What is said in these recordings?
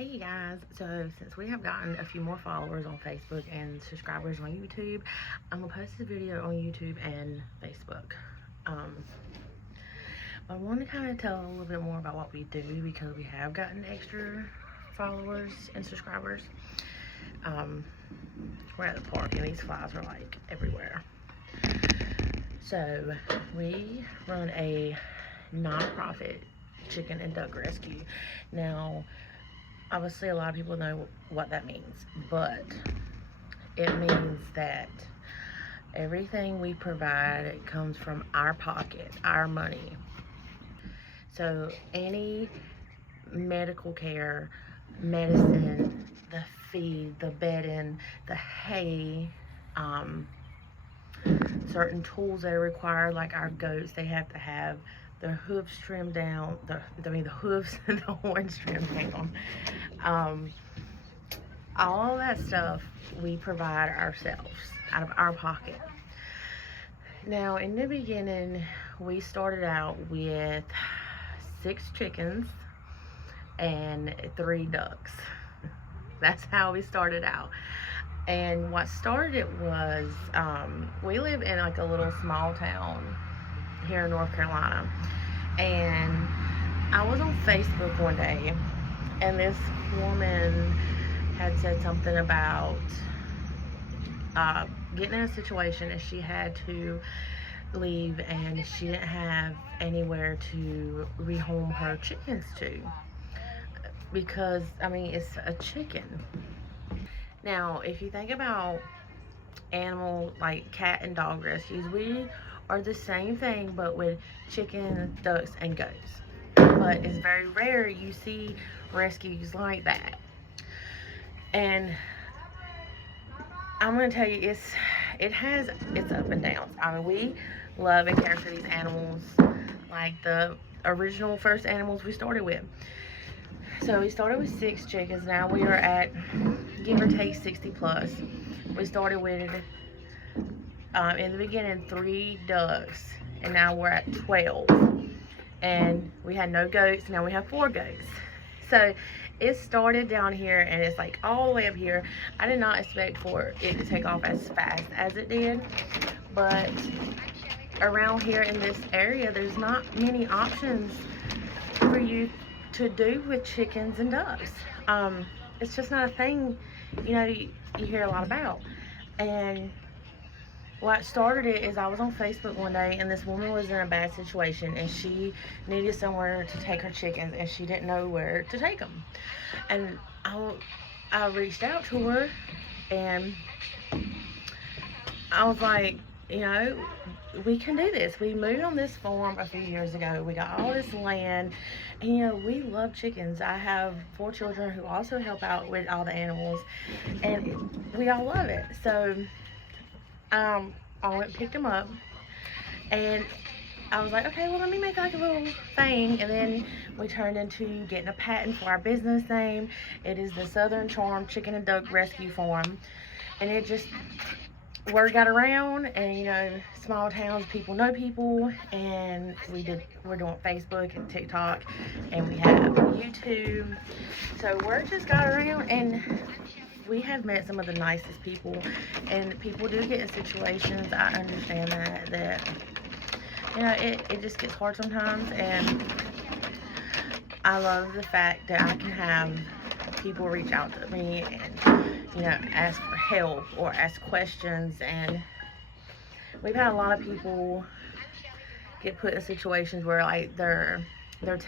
Hey guys, so since we have gotten a few more followers on Facebook and subscribers on YouTube, I'm gonna post this video on YouTube and Facebook. I want to kind of tell a little bit more about what we do because we have gotten extra followers and subscribers. We're at the park and these flies are like everywhere. So we run a non-profit chicken and duck rescue. Now, obviously a lot of people know what that means, but it means that everything we provide comes from our pocket, our money. So any medical care, medicine, the feed, the bedding, the hay, certain tools that are required, like our goats, they have to have their hooves trimmed down, the hooves and the horns trimmed down. All of that stuff we provide ourselves out of our pocket. Now, in the beginning, we started out with 6 chickens and 3 ducks. That's how we started out. And what started it was, we live in like a little small town here in North Carolina. And I was on Facebook one day, and this woman had said something about getting in a situation and she had to leave and she didn't have anywhere to rehome her chickens to, because I mean, it's a chicken. Now if you think about animal like cat and dog rescues, we are the same thing but with chicken, ducks, and goats. But it's very rare you see rescues like that. And I'm gonna tell you, it has its up and downs. I mean, we love and care for these animals like the original first animals we started with. So we started with 6 chickens. Now we are at, give or take, 60 plus. We started with in the beginning 3 ducks, and now we're at 12. And we had no goats. Now we have 4 goats. So it started down here and it's like all the way up here. I did not expect for it to take off as fast as it did, but around here in this area there's not many options for you to do with chickens and ducks. It's just not a thing, you know, you hear a lot about. And what started it is I was on Facebook one day and this woman was in a bad situation and she needed somewhere to take her chickens and she didn't know where to take them. And I reached out to her and I was like, you know, we can do this. We moved on this farm a few years ago. We got all this land and, you know, we love chickens. I have 4 children who also help out with all the animals and we all love it. So I went and picked them up and I was like, okay, well, let me make like a little thing. And then we turned into getting a patent for our business name. It is the Southern Charm Chicken and Duck Rescue Farm. And it just, word got around, and you know, small towns, people know people, and we're doing Facebook and TikTok, and we have YouTube. So word just got around, and we have met some of the nicest people, and people do get in situations. I understand that you know, it just gets hard sometimes, and I love the fact that I can have people reach out to me and, you know, ask for help or ask questions. And we've had a lot of people get put in situations where like their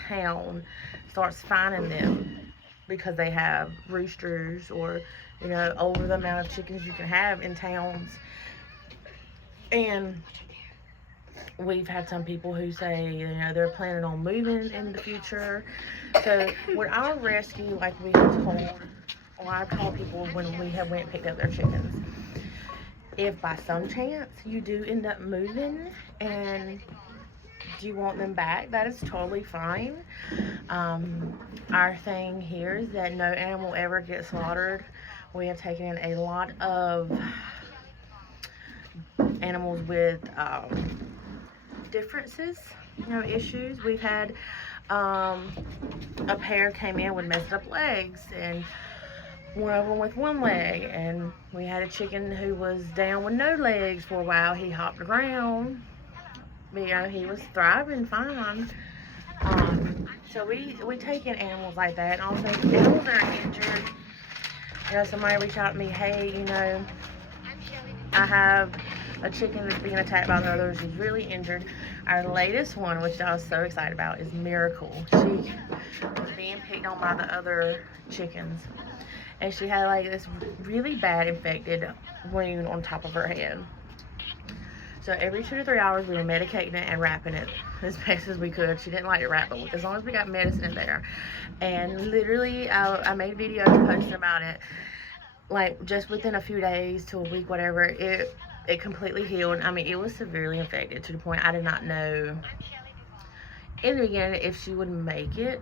town starts fining them because they have roosters or, you know, over the amount of chickens you can have in towns. And we've had some people who say, you know, they're planning on moving in the future. So with our rescue, like we have told, or I told people when we have went and picked up their chickens, if by some chance you do end up moving and you want them back, that is totally fine. Our thing here is that no animal ever gets slaughtered. We have taken in a lot of animals with differences, you know, issues. We've had a pair came in with messed up legs, and one of them with one leg, and we had a chicken who was down with no legs for a while. He hopped around, but, he was thriving fine. So we take in animals like that, and also animals that are injured. Somebody reach out to me, hey, I have a chicken that's being attacked by the others. She's really injured. Our latest one, which I was so excited about, is Miracle. She was being picked on by the other chickens, and she had like this really bad infected wound on top of her head. So every 2 to 3 hours, we were medicating it and wrapping it as best as we could. She didn't like to wrap, but as long as we got medicine in there. And literally, I made videos posting about it. Like, just within a few days to a week, whatever, it completely healed. I mean, it was severely infected to the point I did not know in the beginning if she would make it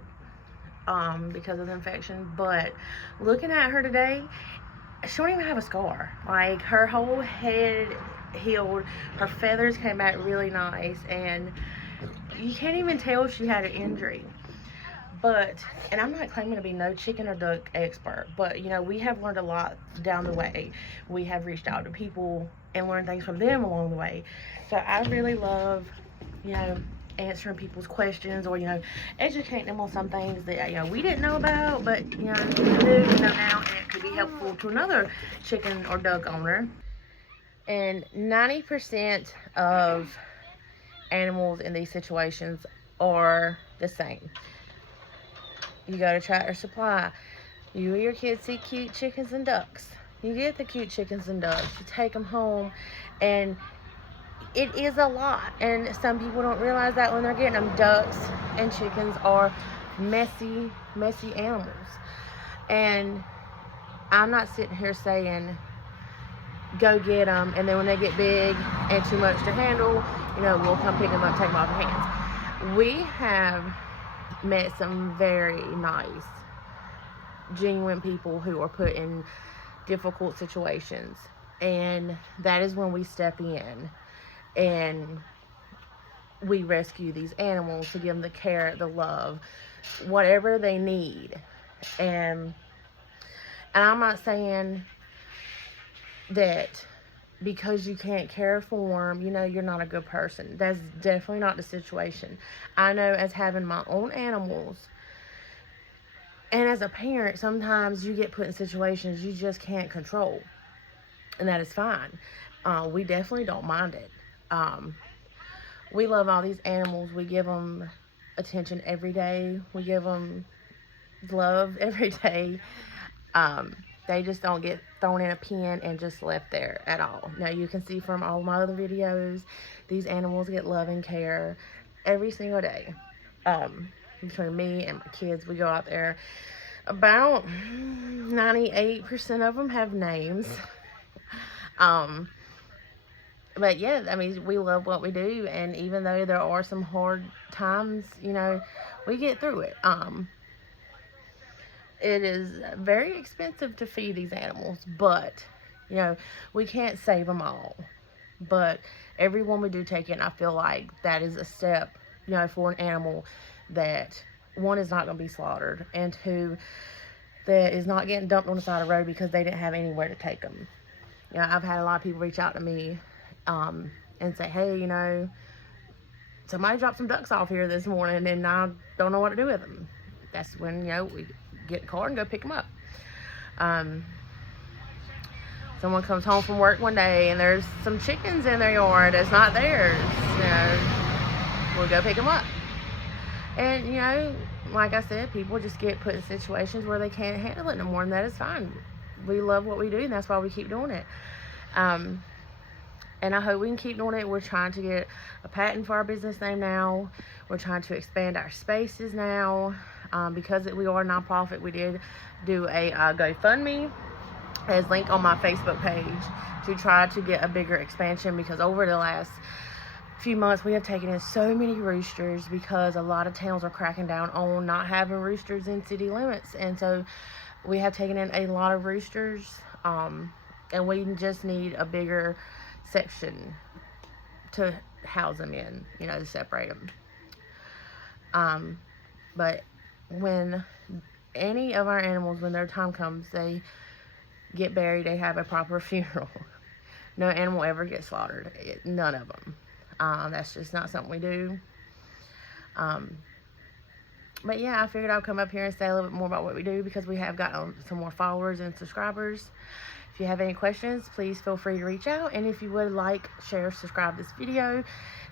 because of the infection. But looking at her today, she don't even have a scar. Like, her whole head healed, her feathers came back really nice, and you can't even tell if she had an injury. But, and I'm not claiming to be no chicken or duck expert, but we have learned a lot down the way. We have reached out to people and learned things from them along the way. So I really love answering people's questions, or educating them on some things that we didn't know about, but we do know now, and it could be helpful to another chicken or duck owner. And 90% of animals in these situations are the same. You go to Tractor Supply, you and your kids see cute chickens and ducks. You get the cute chickens and ducks, you take them home, and it is a lot. And some people don't realize that when they're getting them. Ducks and chickens are messy animals. And I'm not sitting here saying go get them, and then when they get big and too much to handle, we'll come pick them up, take them off your hands. We have met some very nice, genuine people who are put in difficult situations, and that is when we step in and we rescue these animals to give them the care, the love, whatever they need. And I'm not saying that because you can't care for them, you're not a good person. That's definitely not the situation. I know, as having my own animals, and as a parent, sometimes you get put in situations you just can't control, and that is fine. We definitely don't mind it. We love all these animals. We give them attention every day. We give them love every day. They just don't get thrown in a pen and just left there at all. Now, you can see from all my other videos, these animals get love and care every single day. Between me and my kids, we go out there. About 98% of them have names. But yeah, I mean, we love what we do, and even though there are some hard times, we get through it. It is very expensive to feed these animals, but we can't save them all. But every one we do take in, I feel like that is a step, for an animal that, one, is not going to be slaughtered, and two, that is not getting dumped on the side of the road because they didn't have anywhere to take them. I've had a lot of people reach out to me and say, hey, somebody dropped some ducks off here this morning and I don't know what to do with them. That's when, we get in the car and go pick them up. Someone comes home from work one day and there's some chickens in their yard that's not theirs. We'll go pick them up. And, like I said, people just get put in situations where they can't handle it no more, and that is fine. We love what we do, and that's why we keep doing it. And I hope we can keep doing it. We're trying to get a patent for our business name now. We're trying to expand our spaces now. Because we are a nonprofit, we did do a GoFundMe as linked on my Facebook page to try to get a bigger expansion, because over the last few months we have taken in so many roosters because a lot of towns are cracking down on not having roosters in city limits, and so we have taken in a lot of roosters, and we just need a bigger section to house them in, to separate them. but when any of our animals, when their time comes, they get buried, they have a proper funeral. No animal ever gets slaughtered. None of them. That's just not something we do. But yeah, I figured I'll come up here and say a little bit more about what we do, because we have gotten some more followers and subscribers. If you have any questions, please feel free to reach out. And if you would like, share, subscribe this video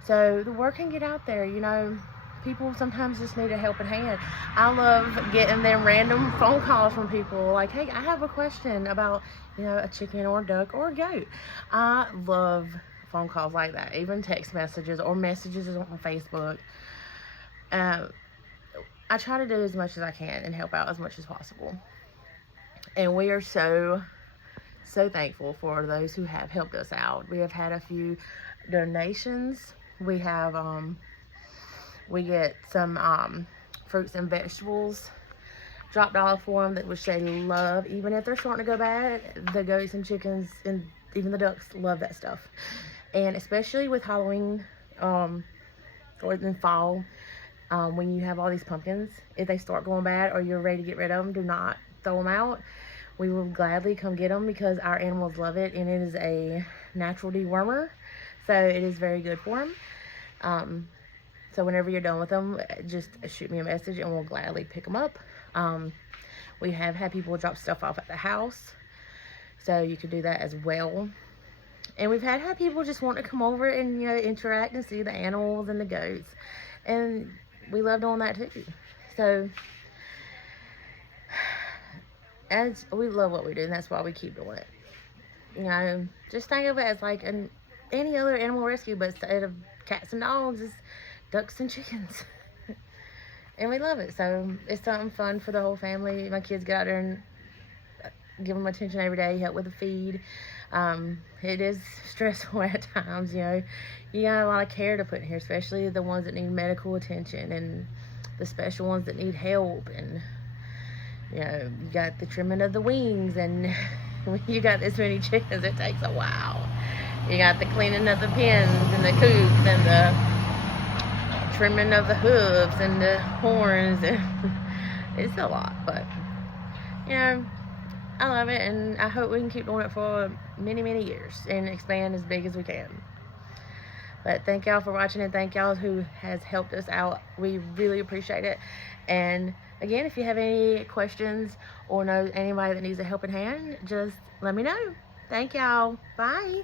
so the word can get out there. You know, people sometimes just need a helping hand. I love getting them random phone calls from people like, hey, I have a question about, you know, a chicken or a duck or a goat. I love phone calls like that, even text messages or messages on Facebook. I try to do as much as I can and help out as much as possible. And we are so thankful for those who have helped us out. We have had a few donations. We have we get some fruits and vegetables dropped off for them that which they love. Even if they're starting to go bad, the goats and chickens and even the ducks love that stuff. And especially with Halloween or in fall, when you have all these pumpkins, if they start going bad or you're ready to get rid of them, do not throw them out. We will gladly come get them because our animals love it, and it is a natural dewormer, so it is very good for them. So whenever you're done with them, just shoot me a message and we'll gladly pick them up. We have had people drop stuff off at the house, so you could do that as well. And we've had people just want to come over and, you know, interact and see the animals and the goats, and we love doing that too. So as we love what we do, and that's why we keep doing it. You know, just think of it as like any other animal rescue, but instead of cats and dogs, it's ducks and chickens. And we love it. So it's something fun for the whole family. My kids get out there and give them attention every day, help with the feed. It is stressful at times, you know. You got a lot of care to put in here, especially the ones that need medical attention and the special ones that need help. And you know, you got the trimming of the wings, and when you got this many chickens, it takes a while. You got the cleaning of the pens and the coops and the trimming of the hooves and the horns, and it's a lot. But you know, I love it, and I hope we can keep doing it for many years and expand as big as we can. But thank y'all for watching, and thank y'all who has helped us out. We really appreciate it. And again, if you have any questions or know anybody that needs a helping hand, just let me know. Thank y'all. Bye.